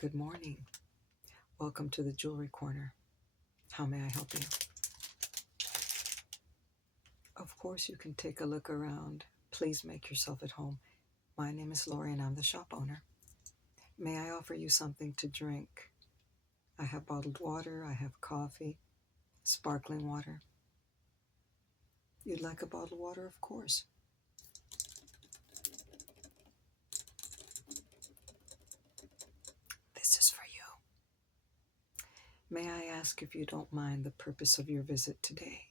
Good morning. Welcome to the Jewelry Corner. How may I help you? Of course, you can take a look around. Please make yourself at home. My name is Lori and I'm the shop owner. May I offer you something to drink? I have bottled water, I have coffee, sparkling water. You'd like a bottled water? Of course. This is for you. May I ask, if you don't mind, the purpose of your visit today?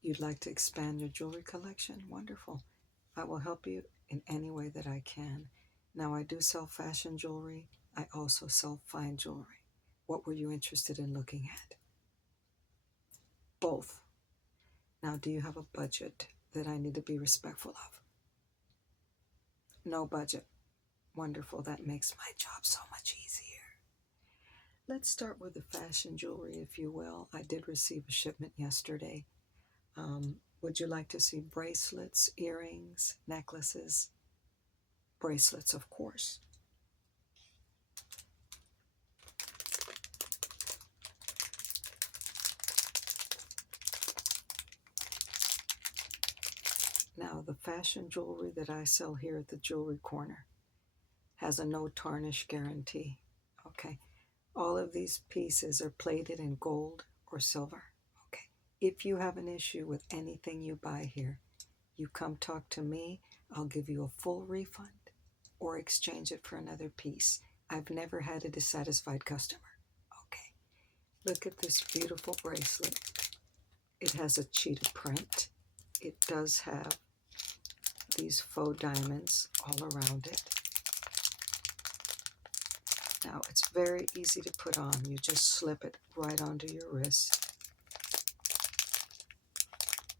You'd like to expand your jewelry collection? Wonderful. I will help you in any way that I can. Now, I do sell fashion jewelry. I also sell fine jewelry. What were you interested in looking at? Both. Now, do you have a budget that I need to be respectful of? No budget. Wonderful. That makes my job so much easier. Let's start with the fashion jewelry, if you will. I did receive a shipment yesterday. Would you like to see bracelets, earrings, necklaces? Bracelets, of course. Now, the fashion jewelry that I sell here at the Jewelry Corner has a no tarnish guarantee. Okay. All of these pieces are plated in gold or silver. Okay. If you have an issue with anything you buy here, you come talk to me. I'll give you a full refund or exchange it for another piece. I've never had a dissatisfied customer. Okay. Look at this beautiful bracelet. It has a cheetah print. It does have these faux diamonds all around it. Now, it's very easy to put on. You just slip it right onto your wrist.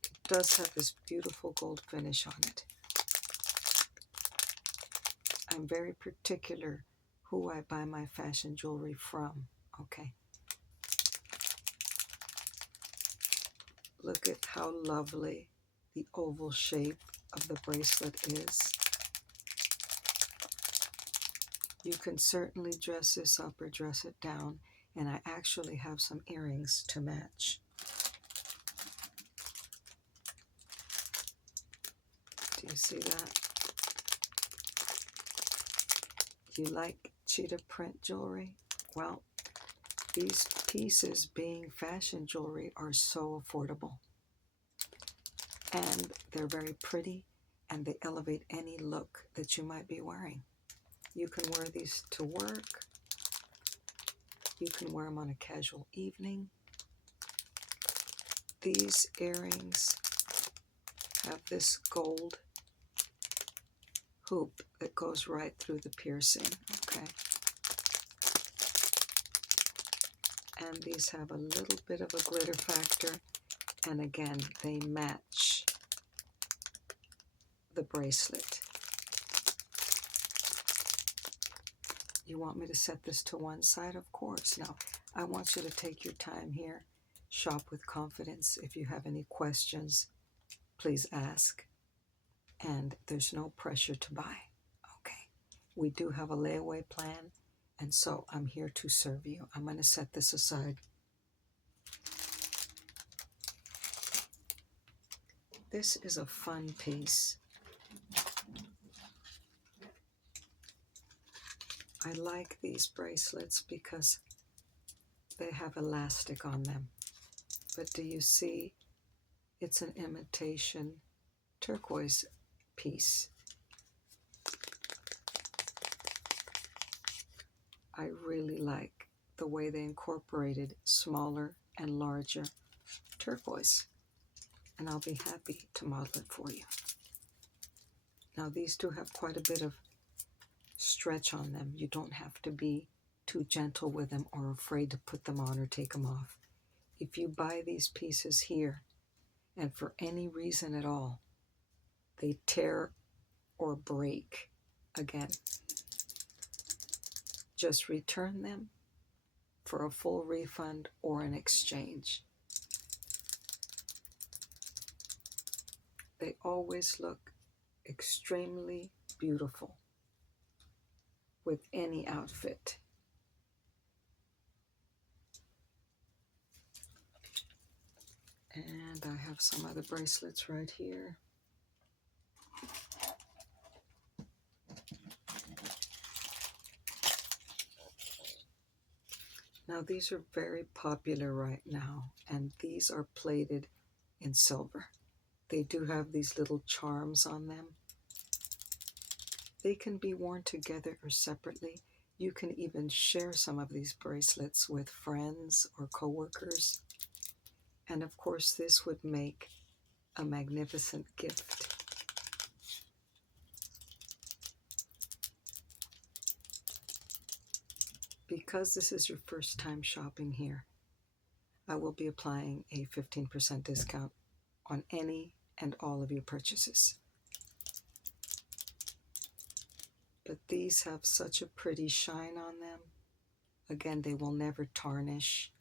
It does have this beautiful gold finish on it. I'm very particular who I buy my fashion jewelry from, okay? Look at how lovely the oval shape of the bracelet is. You can certainly dress this up or dress it down, and I actually have some earrings to match. Do you see that? You like cheetah print jewelry? Well, these pieces, being fashion jewelry, are so affordable. And they're very pretty, and they elevate any look that you might be wearing. You can wear these to work. You can wear them on a casual evening. These earrings have this gold hoop that goes right through the piercing, okay? And these have a little bit of a glitter factor, and again, they match the bracelet. You want me to set this to one side? Of course. Now, I want you to take your time here. Shop with confidence. If you have any questions, please ask. And there's no pressure to buy. Okay. We do have a layaway plan, and so I'm here to serve you. I'm going to set this aside. This is a fun piece. I like these bracelets because they have elastic on them. But do you see? It's an imitation turquoise piece. I really like the way they incorporated smaller and larger turquoise. And I'll be happy to model it for you. Now, these do have quite a bit of stretch on them. You don't have to be too gentle with them or afraid to put them on or take them off. If you buy these pieces here, and for any reason at all, they tear or break again, just return them for a full refund or an exchange. They always look extremely beautiful with any outfit. And I have some other bracelets right here. Now these are very popular right now, and these are plated in silver. They do have these little charms on them. They can be worn together or separately. You can even share some of these bracelets with friends or coworkers. And of course, this would make a magnificent gift. Because this is your first time shopping here, I will be applying a 15% discount on any and all of your purchases. But these have such a pretty shine on them. Again, they will never tarnish.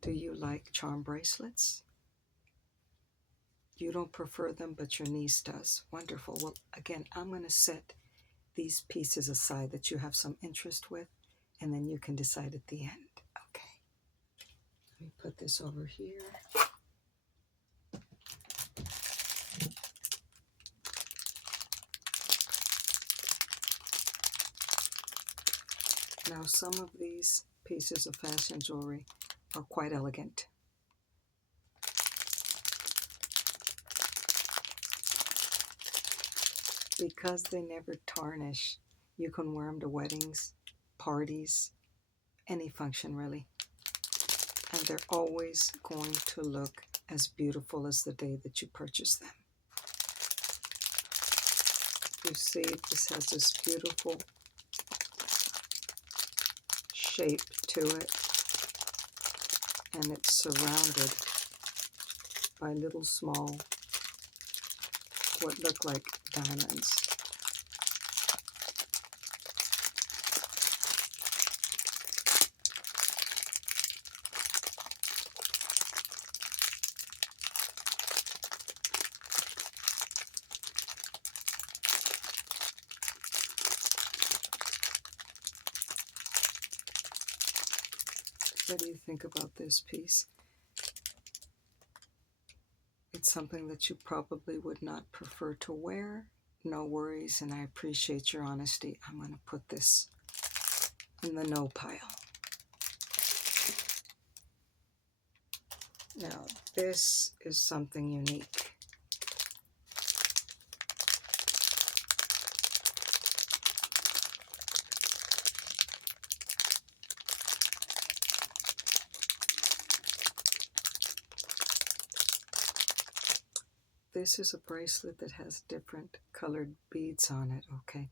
Do you like charm bracelets? You don't prefer them, but your niece does. Wonderful. Well, again, I'm going to set these pieces aside that you have some interest with, and then you can decide at the end. Okay. Let me put this over here. Now, some of these pieces of fashion jewelry are quite elegant. Because they never tarnish, you can wear them to weddings, parties, any function really. And they're always going to look as beautiful as the day that you purchase them. You see, this has this beautiful shape to it, and it's surrounded by little small, what look like diamonds. What do you think about this piece? It's something that you probably would not prefer to wear. No worries, and I appreciate your honesty. I'm going to put this in the no pile. Now, this is something unique. This is a bracelet that has different colored beads on it, okay?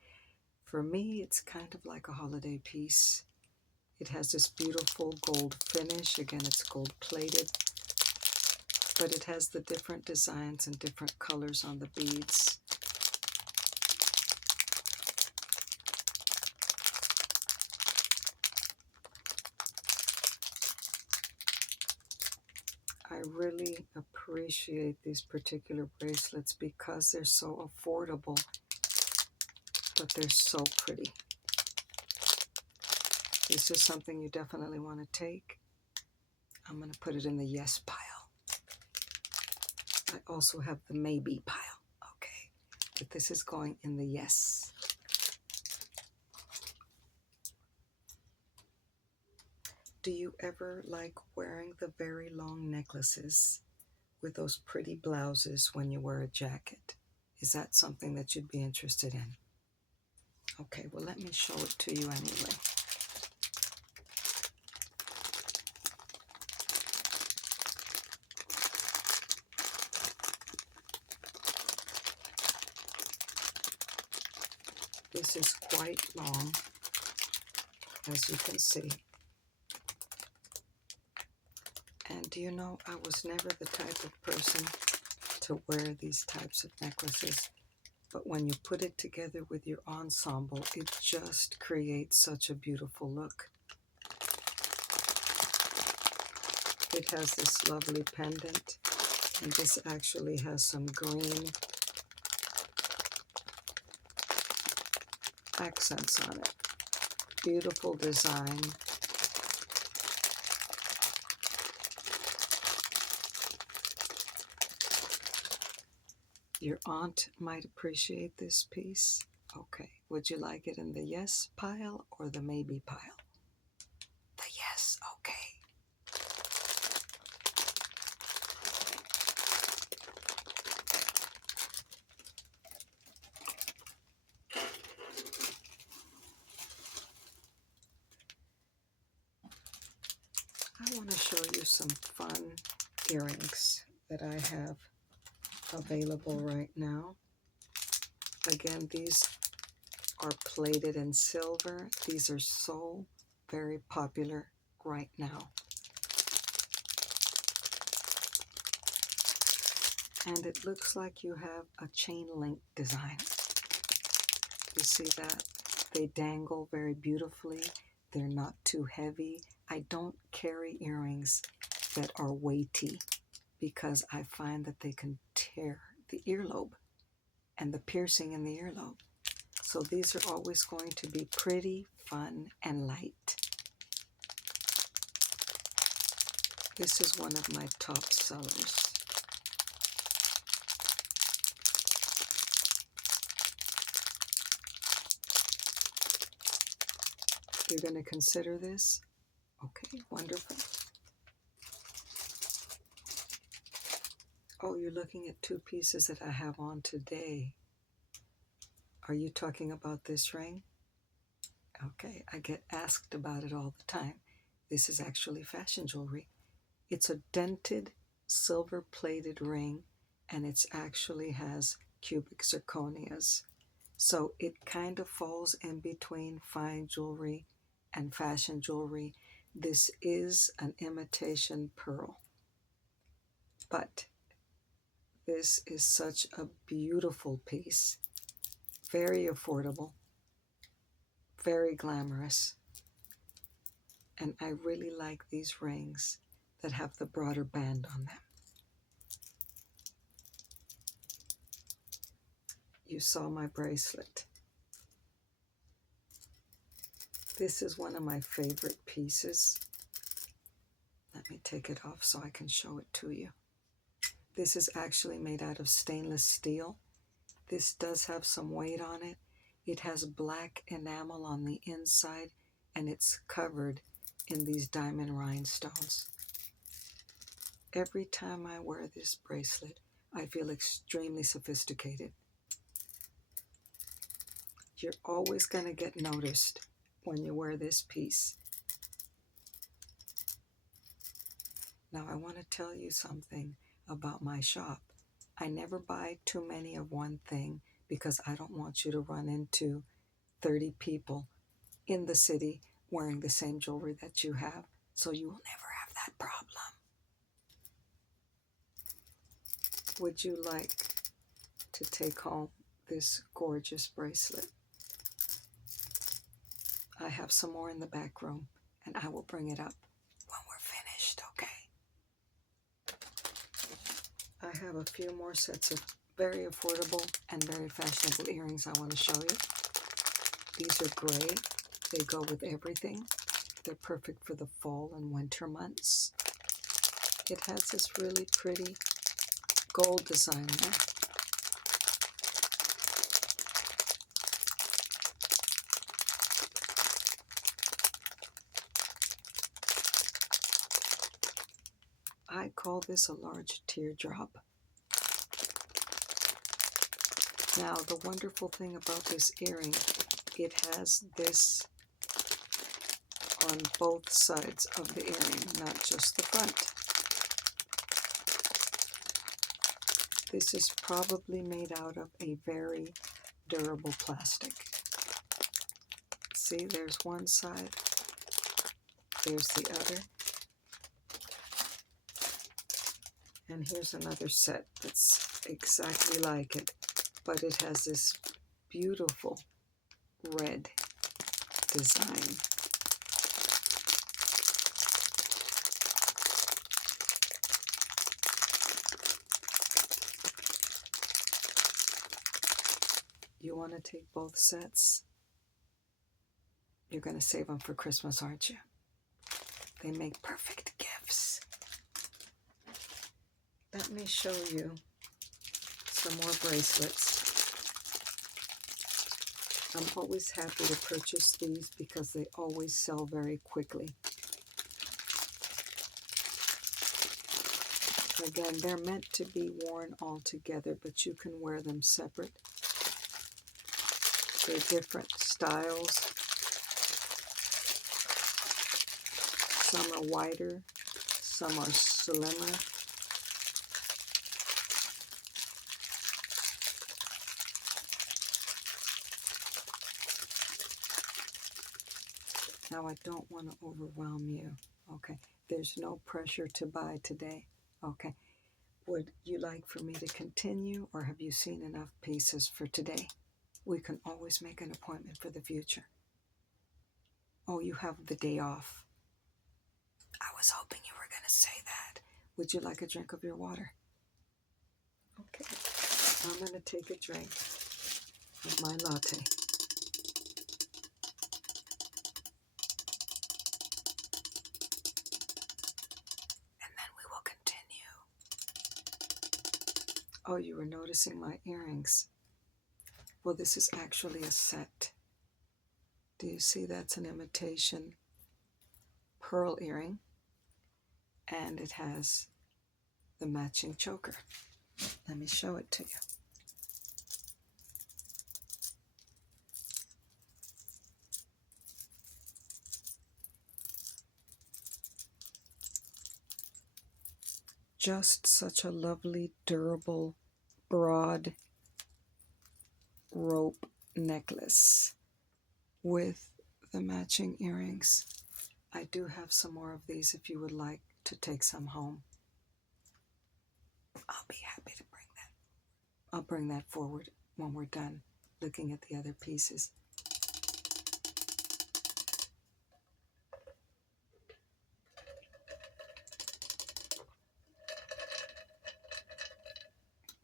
For me, it's kind of like a holiday piece. It has this beautiful gold finish. Again, it's gold plated, but it has the different designs and different colors on the beads. I really appreciate these particular bracelets because they're so affordable, but they're so pretty. This is something you definitely want to take. I'm going to put it in the yes pile. I also have the maybe pile, okay? But this is going in the yes. Do you ever like wearing the very long necklaces with those pretty blouses when you wear a jacket? Is that something that you'd be interested in? Okay, well, let me show it to you anyway. This is quite long, as you can see. And do you know, I was never the type of person to wear these types of necklaces, but when you put it together with your ensemble, it just creates such a beautiful look. It has this lovely pendant, And this actually has some green accents on it. Beautiful design. Your aunt might appreciate this piece. Okay, would you like it in the yes pile or the maybe pile? The yes, okay. I want to show you some fun earrings that I have available right now. Again, these are plated in silver. These are so very popular right now. And it looks like you have a chain link design. You see that? They dangle very beautifully. They're not too heavy. I don't carry earrings that are weighty because I find that they can tear the earlobe and the piercing in the earlobe. So these are always going to be pretty, fun, and light. This is one of my top sellers. You're going to consider this? Okay, wonderful. Oh, you're looking at two pieces that I have on today. Are you talking about this ring? Okay, I get asked about it all the time. This is actually fashion jewelry. It's a dented silver-plated ring, and it actually has cubic zirconias. So it kind of falls in between fine jewelry and fashion jewelry. This is an imitation pearl, but this is such a beautiful piece. Very affordable, very glamorous. And I really like these rings that have the broader band on them. You saw my bracelet. This is one of my favorite pieces. Let me take it off so I can show it to you. This is actually made out of stainless steel. This does have some weight on it. It has black enamel on the inside, and it's covered in these diamond rhinestones. Every time I wear this bracelet, I feel extremely sophisticated. You're always going to get noticed when you wear this piece. Now, I want to tell you something about my shop. I never buy too many of one thing because I don't want you to run into 30 people in the city wearing the same jewelry that you have, so you will never have that problem. Would you like to take home this gorgeous bracelet? I have some more in the back room, and I will bring it up when we're finished, okay? I have a few more sets of very affordable and very fashionable earrings I want to show you. These are gray. They go with everything. They're perfect for the fall and winter months. It has this really pretty gold design there. I call this a large teardrop. Now, the wonderful thing about this earring, it has this on both sides of the earring, not just the front. This is probably made out of a very durable plastic. See, there's one side, there's the other. And here's another set that's exactly like it, but it has this beautiful red design. You want to take both sets? You're going to save them for Christmas, aren't you? They make perfect gifts. Let me show you some more bracelets. I'm always happy to purchase these because they always sell very quickly. Again, they're meant to be worn all together, but you can wear them separate. They're different styles. Some are wider, some are slimmer. Now, I don't want to overwhelm you. Okay, there's no pressure to buy today. Okay, would you like for me to continue, or have you seen enough pieces for today? We can always make an appointment for the future. Oh, you have the day off. I was hoping you were going to say that. Would you like a drink of your water? Okay, I'm going to take a drink of my latte. Oh, you were noticing my earrings. Well, this is actually a set. Do you see that's an imitation pearl earring? And it has the matching choker. Let me show it to you. Just such a lovely, durable, broad rope necklace with the matching earrings. I do have some more of these if you would like to take some home. I'll be happy to bring that. I'll bring that forward when we're done looking at the other pieces.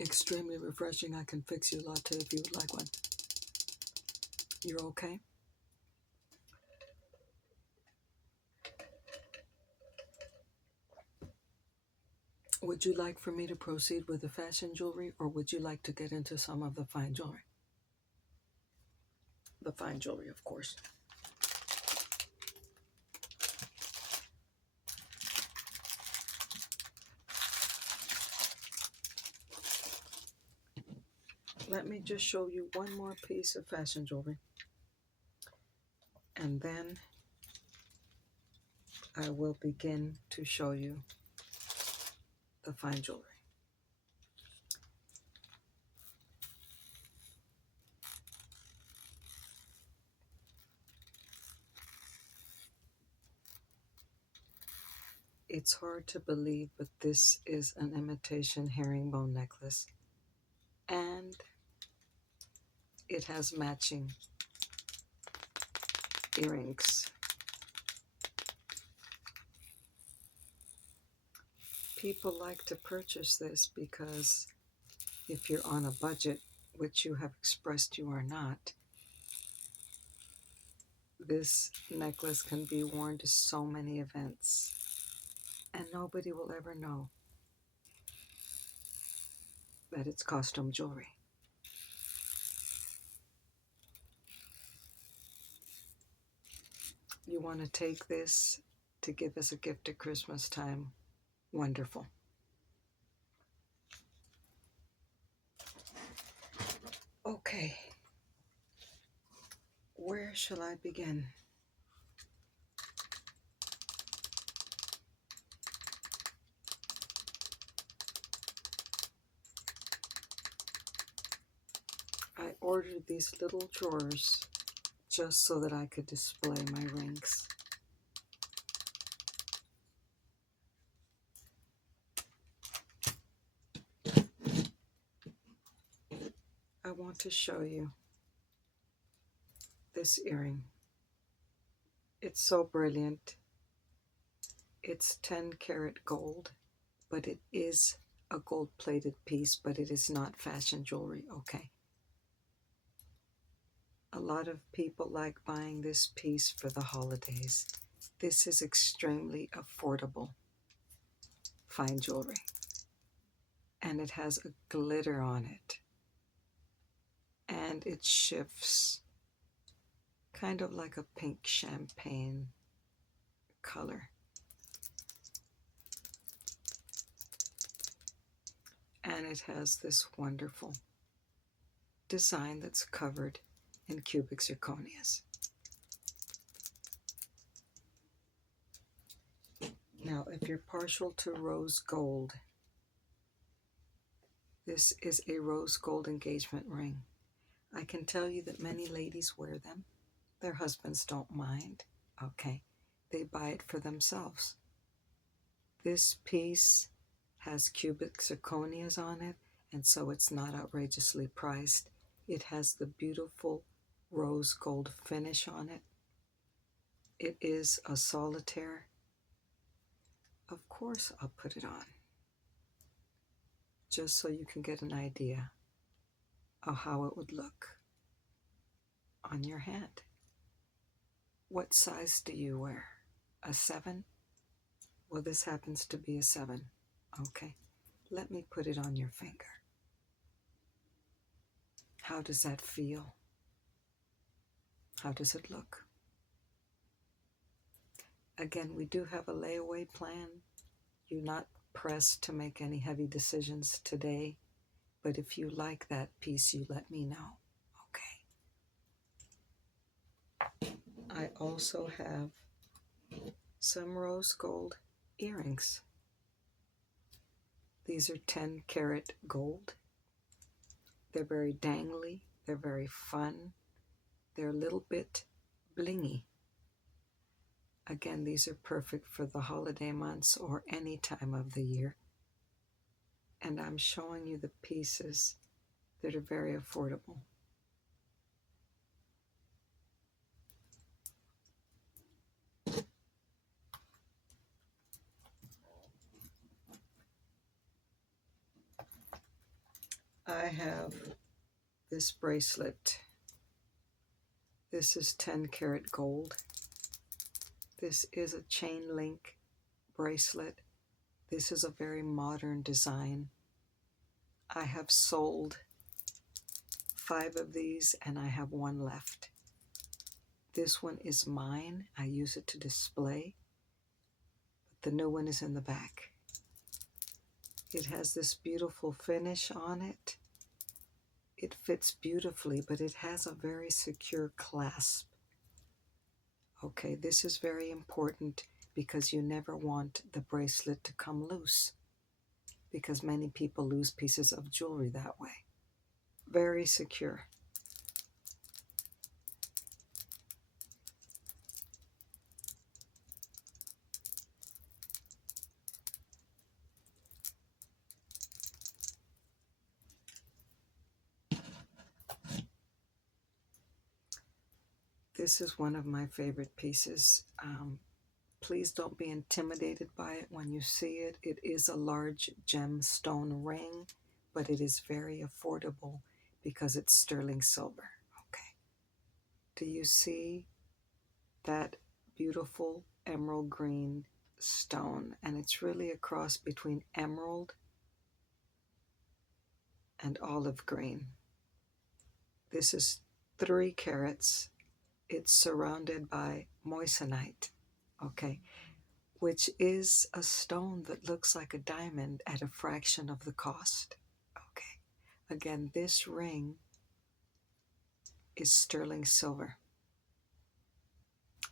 Extremely refreshing. I can fix you a latte if you would like one. You're okay? Would you like for me to proceed with the fashion jewelry, or would you like to get into some of the fine jewelry? The fine jewelry, of course. Let me just show you one more piece of fashion jewelry, and then I will begin to show you the fine jewelry. It's hard to believe, but this is an imitation herringbone necklace, and it has matching earrings. People like to purchase this because if you're on a budget, which you have expressed you are not, this necklace can be worn to so many events, and nobody will ever know that it's costume jewelry. You want to take this to give as a gift at Christmas time? Wonderful. Okay, where shall I begin? I ordered these little drawers just so that I could display my rings. I want to show you this earring. It's so brilliant. It's 10 karat gold, but it is a gold plated piece, but it is not fashion jewelry, okay? A lot of people like buying this piece for the holidays. This is extremely affordable fine jewelry. And it has a glitter on it. And it shifts kind of like a pink champagne color. And it has this wonderful design that's covered in cubic zirconias. Now, if you're partial to rose gold, this is a rose gold engagement ring. I can tell you that many ladies wear them. Their husbands don't mind. Okay, they buy it for themselves. This piece has cubic zirconias on it, and so it's not outrageously priced. It has the beautiful rose gold finish on it. It is a solitaire. Of course, I'll put it on, just so you can get an idea of how it would look on your hand. What size do you wear? A 7? Well, this happens to be a 7. Okay, let me put it on your finger. How does that feel? How does it look? Again, we do have a layaway plan. You're not pressed to make any heavy decisions today, but if you like that piece, you let me know. Okay. I also have some rose gold earrings. These are 10 karat gold. They're very dangly. They're very fun. They're a little bit blingy. Again, these are perfect for the holiday months or any time of the year. And I'm showing you the pieces that are very affordable. I have this bracelet. This is 10 karat gold. This is a chain link bracelet. This is a very modern design. I have sold 5 of these and I have 1 left. This one is mine. I use it to display. But the new one is in the back. It has this beautiful finish on it. It fits beautifully, but it has a very secure clasp. Okay, this is very important because you never want the bracelet to come loose, because many people lose pieces of jewelry that way. Very secure. This is one of my favorite pieces. Please don't be intimidated by it when you see it. It is a large gemstone ring, but it is very affordable because it's sterling silver. Okay. Do you see that beautiful emerald green stone? And it's really a cross between emerald and olive green. This is 3 carats. It's surrounded by moissanite, okay, which is a stone that looks like a diamond at a fraction of the cost. Okay, again, this ring is sterling silver.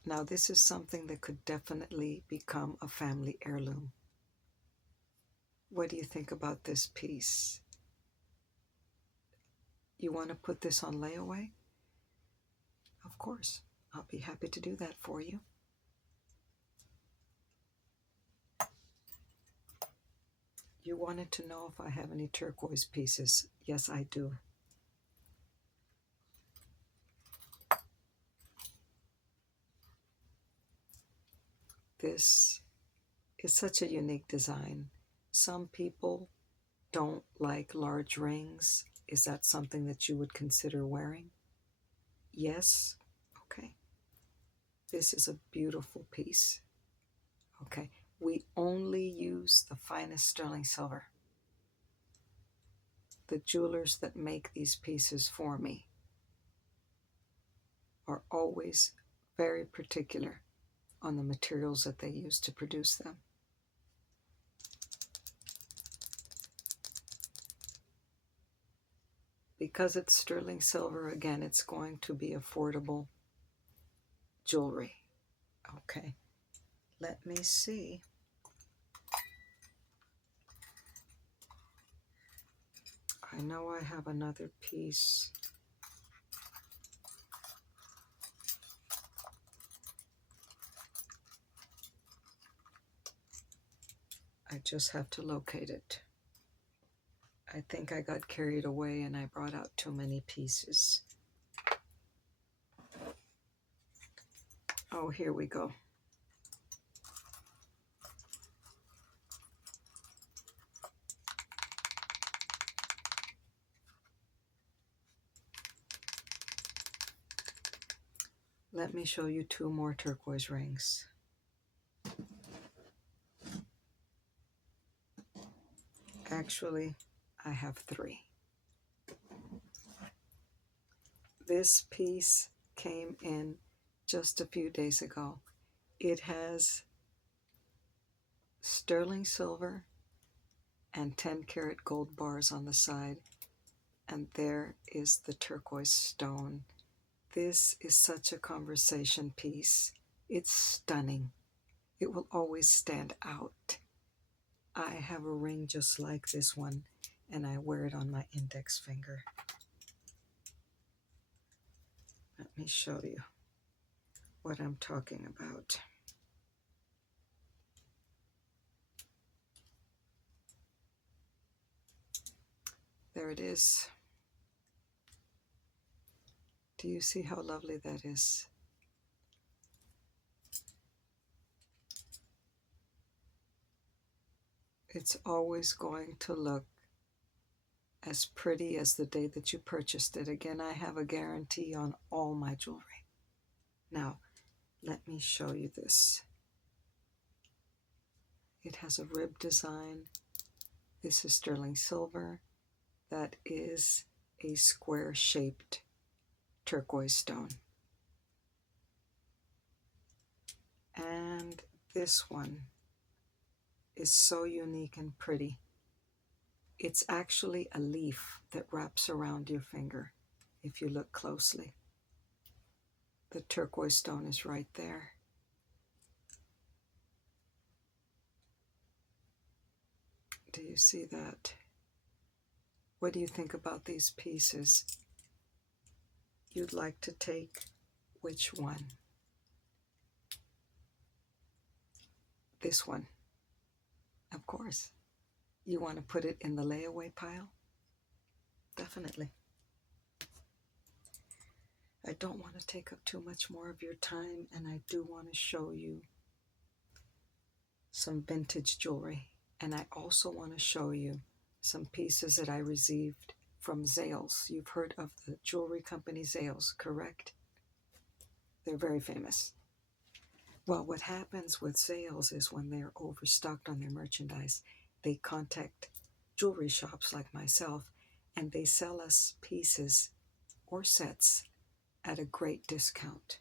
Now, this is something that could definitely become a family heirloom. What do you think about this piece? You want to put this on layaway? Of course, I'll be happy to do that for you. You wanted to know if I have any turquoise pieces. Yes, I do. This is such a unique design. Some people don't like large rings. Is that something that you would consider wearing? Yes. Okay. This is a beautiful piece. Okay. We only use the finest sterling silver. The jewelers that make these pieces for me are always very particular on the materials that they use to produce them. Because it's sterling silver, again, it's going to be affordable jewelry. Okay, let me see. I know I have another piece. I just have to locate it. I think I got carried away and I brought out too many pieces. Oh, here we go. Let me show you two more turquoise rings. Actually, I have three. This piece came in just a few days ago. It has sterling silver and 10-karat gold bars on the side, and there is the turquoise stone. This is such a conversation piece. It's stunning. It will always stand out. I have a ring just like this one, and I wear it on my index finger. Let me show you what I'm talking about. There it is. Do you see how lovely that is? It's always going to look as pretty as the day that you purchased it. Again, I have a guarantee on all my jewelry. Now, let me show you this. It has a rib design. This is sterling silver. That is a square-shaped turquoise stone. And this one is so unique and pretty. It's actually a leaf that wraps around your finger if you look closely. The turquoise stone is right there. Do you see that? What do you think about these pieces? You'd like to take which one? This one, of course. You want to put it in the layaway pile? Definitely. I don't want to take up too much more of your time, and I do want to show you some vintage jewelry. And I also want to show you some pieces that I received from Zales. You've heard of the jewelry company Zales, correct? They're very famous. Well, what happens with Zales is when they're overstocked on their merchandise, they contact jewelry shops like myself, and they sell us pieces or sets at a great discount.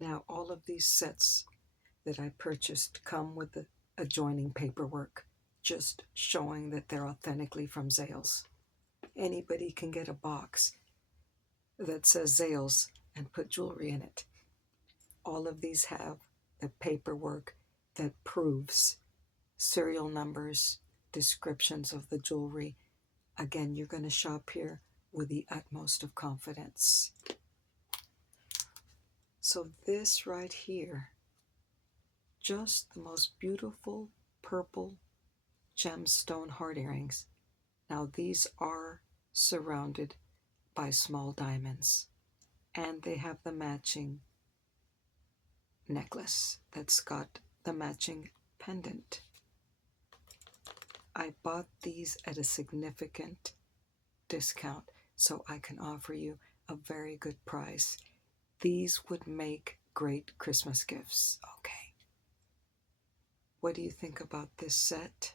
Now, all of these sets that I purchased come with the adjoining paperwork, just showing that they're authentically from Zales. Anybody can get a box that says Zales and put jewelry in it. All of these have the paperwork that proves serial numbers, descriptions of the jewelry. Again, you're going to shop here with the utmost of confidence. So this right here, just the most beautiful purple gemstone heart earrings. Now these are surrounded by small diamonds. And they have the matching necklace that's got the matching pendant. I bought these at a significant discount, so I can offer you a very good price. These would make great Christmas gifts. Okay. What do you think about this set?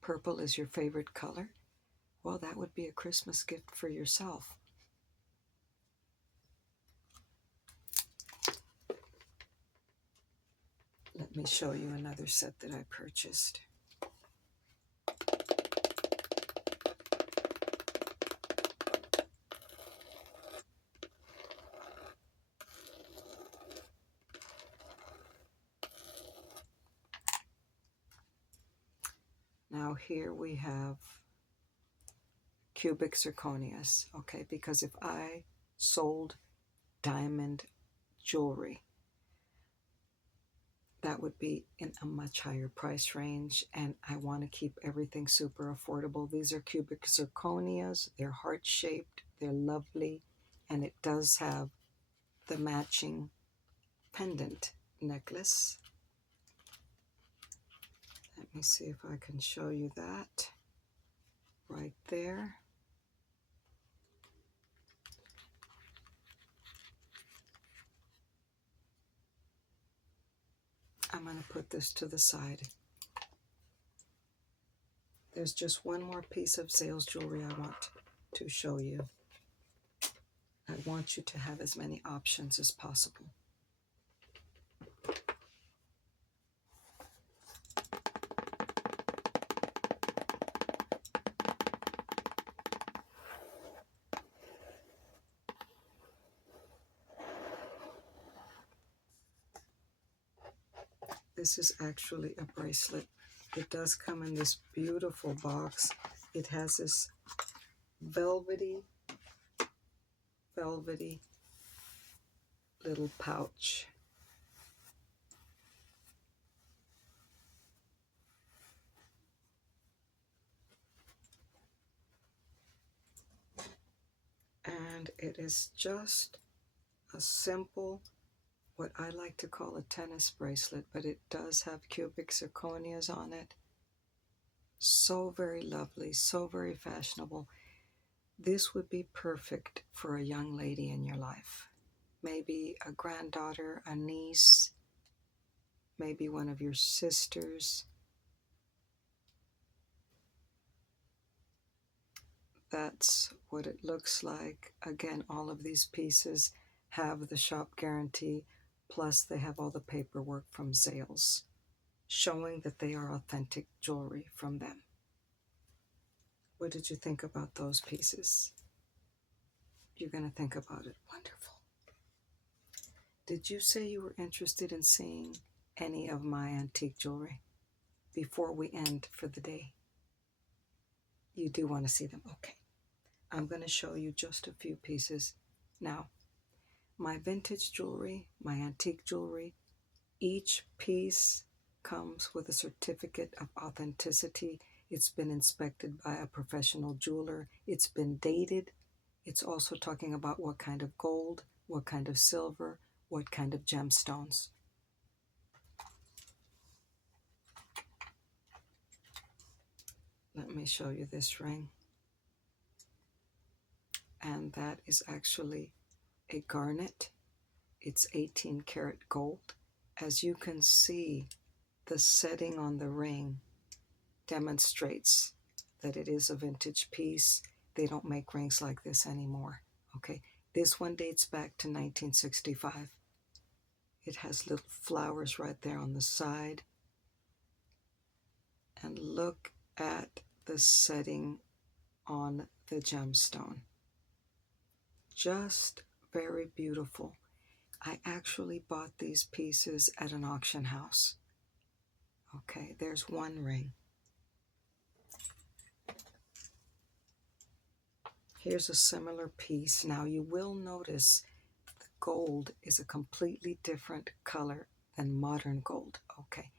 Purple is your favorite color? Well, that would be a Christmas gift for yourself. Let me show you another set that I purchased. Now here we have cubic zirconias, okay, because if I sold diamond jewelry, that would be in a much higher price range, and I want to keep everything super affordable. These are cubic zirconias. They're heart-shaped, they're lovely, and it does have the matching pendant necklace. Let me see if I can show you that right there. I'm going to put this to the side. There's just one more piece of Zales jewelry I want to show you. I want you to have as many options as possible. This is actually a bracelet. It does come in this beautiful box. It has this velvety little pouch. And it is just a simple, what I like to call a tennis bracelet, but it does have cubic zirconias on it. So very lovely, so very fashionable. This would be perfect for a young lady in your life. Maybe a granddaughter, a niece, maybe one of your sisters. That's what it looks like. Again, all of these pieces have the shop guarantee, plus they have all the paperwork from Zales, showing that they are authentic jewelry from them. What did you think about those pieces? You're going to think about it. Wonderful. Did you say you were interested in seeing any of my antique jewelry before we end for the day? You do want to see them? Okay. I'm going to show you just a few pieces. Now, my vintage jewelry, my antique jewelry, each piece comes with a certificate of authenticity. It's been inspected by a professional jeweler. It's been dated. It's also talking about what kind of gold, what kind of silver, what kind of gemstones. Let me show you this ring. And that is actually a garnet. It's 18 karat gold. As you can see, the setting on the ring demonstrates that it is a vintage piece. They don't make rings like this anymore. Okay, this one dates back to 1965. It has little flowers right there on the side. And look at the setting on the gemstone. Just very beautiful. I actually bought these pieces at an auction house. Okay, there's one ring. Here's a similar piece. Now you will notice the gold is a completely different color than modern gold. Okay.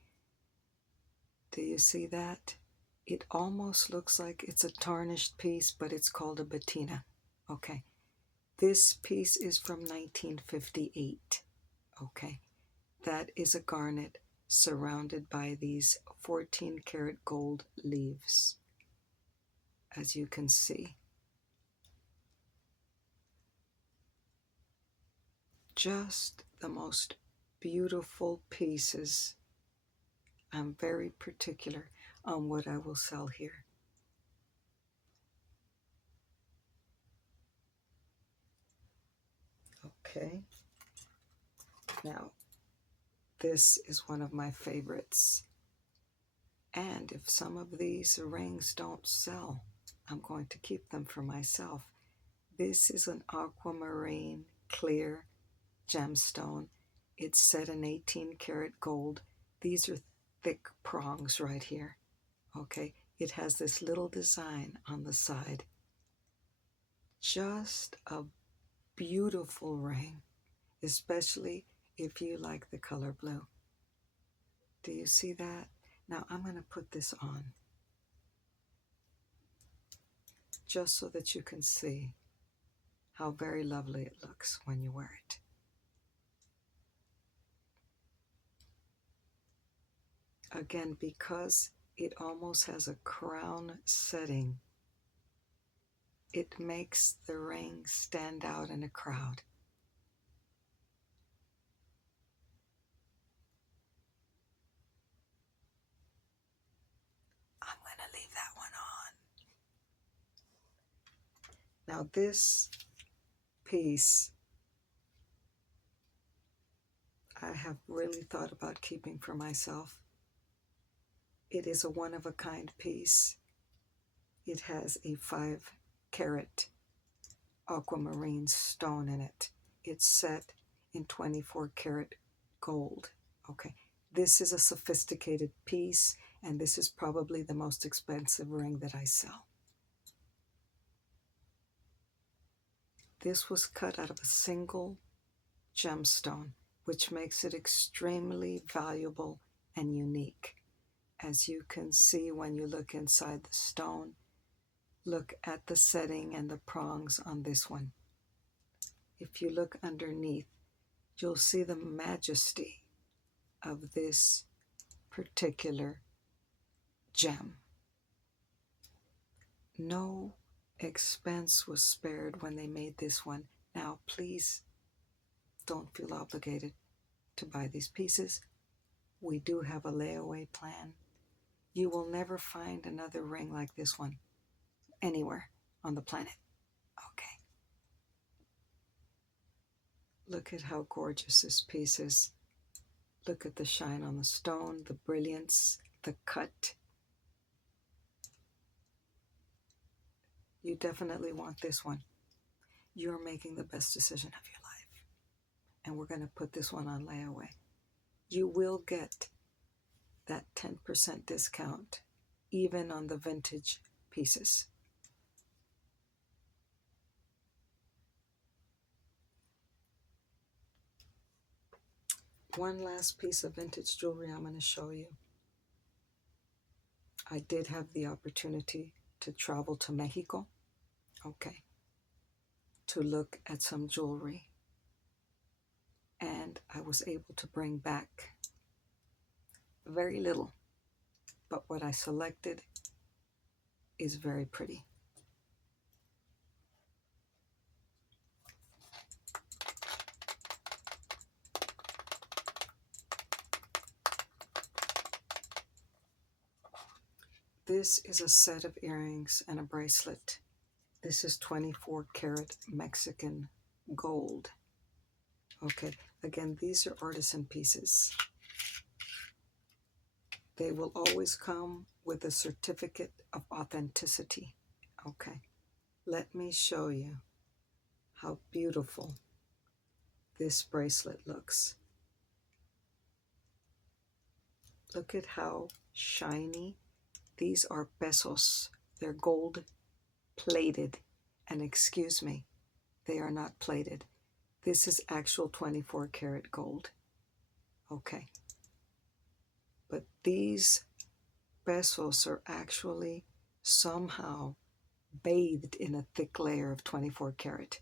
Do you see that? It almost looks like it's a tarnished piece, but it's called a patina. Okay. This piece is from 1958. Okay. That is a garnet surrounded by these 14 karat gold leaves, as you can see. Just the most beautiful pieces. I'm very particular on what I will sell here. Okay. Now, this is one of my favorites. And if some of these rings don't sell, I'm going to keep them for myself. This is an aquamarine clear gemstone. It's set in 18 karat gold. These are thick prongs right here. Okay, it has this little design on the side. Just a beautiful ring, especially if you like the color blue. Do you see that? Now I'm going to put this on just so that you can see how very lovely it looks when you wear it. Again, because it almost has a crown setting, it makes the ring stand out in a crowd. I'm going to leave that one on. Now this piece I have really thought about keeping for myself. It is a one-of-a-kind piece. It has a 5 karat aquamarine stone in it. It's set in 24 karat gold. Okay, this is a sophisticated piece, and this is probably the most expensive ring that I sell. This was cut out of a single gemstone, which makes it extremely valuable and unique. As you can see when you look inside the stone, look at the setting and the prongs on this one. If you look underneath, you'll see the majesty of this particular gem. No expense was spared when they made this one. Now, please don't feel obligated to buy these pieces. We do have a layaway plan. You will never find another ring like this one anywhere on the planet. Okay. Look at how gorgeous this piece is. Look at the shine on the stone, the brilliance, the cut. You definitely want this one. You're making the best decision of your life. And we're going to put this one on layaway. You will get that 10% discount even on the vintage pieces. One last piece of vintage jewelry I'm going to show you. I did have the opportunity to travel to Mexico, okay, to look at some jewelry. And I was able to bring back very little, but what I selected is very pretty. This is a set of earrings and a bracelet. This is 24 karat Mexican gold. Okay, again, these are artisan pieces. They will always come with a certificate of authenticity. Okay, let me show you how beautiful this bracelet looks. Look at how shiny. These are pesos. They're gold plated. And excuse me, they are not plated. This is actual 24 karat gold. Okay. But these pesos are actually somehow bathed in a thick layer of 24 karat.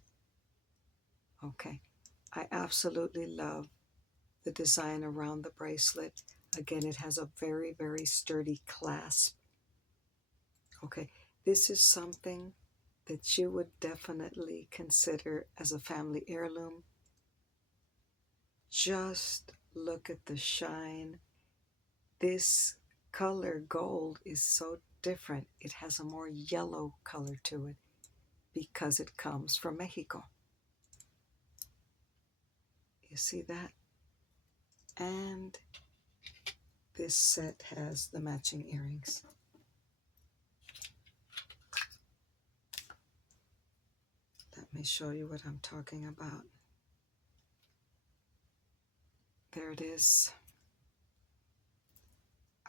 Okay, I absolutely love the design around the bracelet. Again, it has a very, very sturdy clasp. Okay, this is something that you would definitely consider as a family heirloom. Just look at the shine. This color gold is so different. It has a more yellow color to it because it comes from Mexico. You see that? And this set has the matching earrings. Let me show you what I'm talking about. There it is.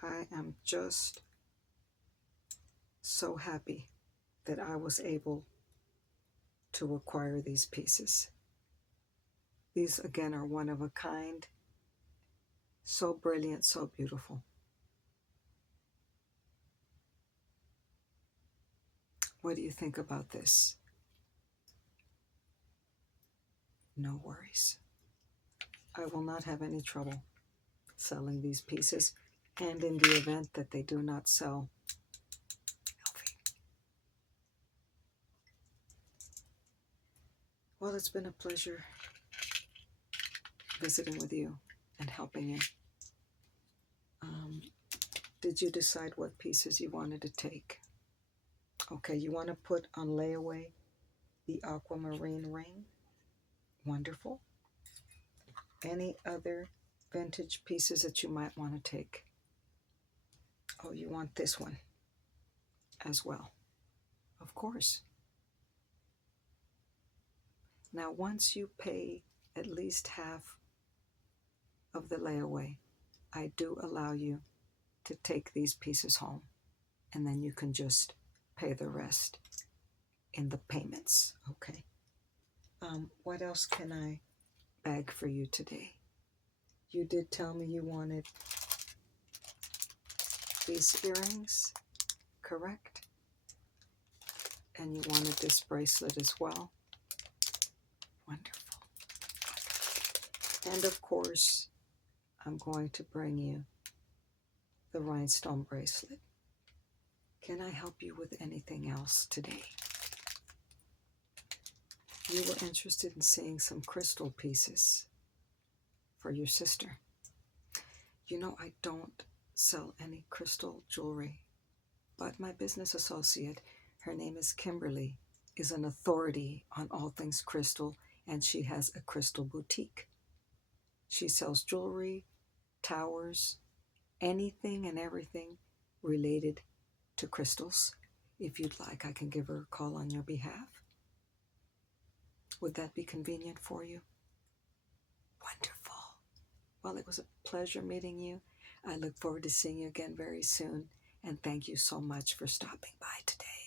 I am just so happy that I was able to acquire these pieces. These again are one of a kind. So brilliant, so beautiful. What do you think about this? No worries. I will not have any trouble selling these pieces, and in the event that they do not sell, well, it's been a pleasure visiting with you and helping you. Did you decide what pieces you wanted to take? Okay, you want to put on layaway the aquamarine ring. Wonderful. Any other vintage pieces that you might want to take? Oh, you want this one as well. Of course. Now, once you pay at least half of the layaway, I do allow you to take these pieces home, and then you can just pay the rest in the payments, okay? What else can I bag for you today? You did tell me you wanted these earrings, correct? And you wanted this bracelet as well. Wonderful. And of course, I'm going to bring you the rhinestone bracelet. Can I help you with anything else today? You were interested in seeing some crystal pieces for your sister. You know, I don't sell any crystal jewelry, but my business associate, her name is Kimberly, is an authority on all things crystal, and she has a crystal boutique. She sells jewelry, towers, anything and everything related to crystals. If you'd like, I can give her a call on your behalf. Would that be convenient for you? Wonderful. Well, it was a pleasure meeting you. I look forward to seeing you again very soon, and thank you so much for stopping by today.